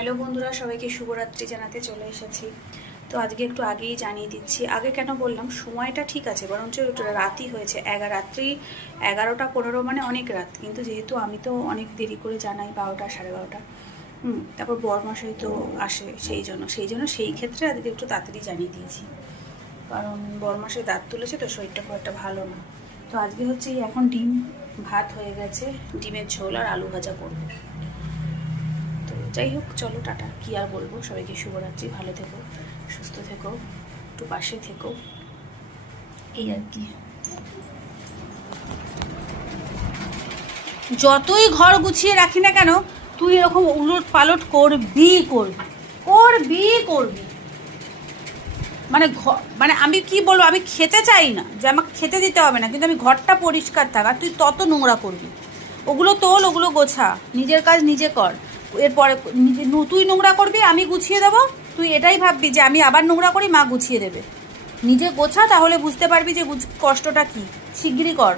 Hello বন্ধুরা, সবাইকে শুভরাত্রি জানাতে চলে এসেছি। তো আজকে একটু আগেই জানিয়ে দিচ্ছি। আগে কেন বললাম, সময়টা ঠিক আছে, বরঞ্চ একটু রাতই হয়েছে। রাত্রি 11টা 15 মানে অনেক রাত। কিন্তু যেহেতু আমি তো অনেক দেরি করে জানাই, 12টা 12:30। তারপর বরমশাই তো আসে, সেই ক্ষেত্রে আজকে একটু তাড়াতাড়ি জানিয়ে দিয়েছি। কারণ বরমশাই দাঁত তুলেছে, তো শরীরটা খুব একটা ভালো না। তো আজকে হচ্ছে এখন ডিম ভাত হয়ে গেছে, ডিমের ঝোল আর আলু ভাজা করবো। তো যাই হোক, চলো টাটা। কি আর বলবো, সবাইকে শুভরাত্রি। ভালো থেকো, সুস্থ থেকো, একটু পাশে থেকো, এই আর কি। যতই ঘর গুছিয়ে রাখি না কেন, তুই এরকম উলট পালট করবি। মানে আমি কি বলবো, আমি খেতে চাই না যে আমাকে খেতে দিতে হবে না, কিন্তু আমি ঘরটা পরিষ্কার থাক, আর তুই তত নোংরা করবি। ওগুলো তোল, ওগুলো গোছা, নিজের কাজ নিজে কর। এরপরে তুই নোংরা করবি, আমি গুছিয়ে দেবো। তুই এটাই ভাববি যে আমি আবার নোংরা করি, মা গুছিয়ে দেবে। নিজে গোছা, তাহলে বুঝতে পারবি যে কষ্টটা কি। শিগগিরই কর।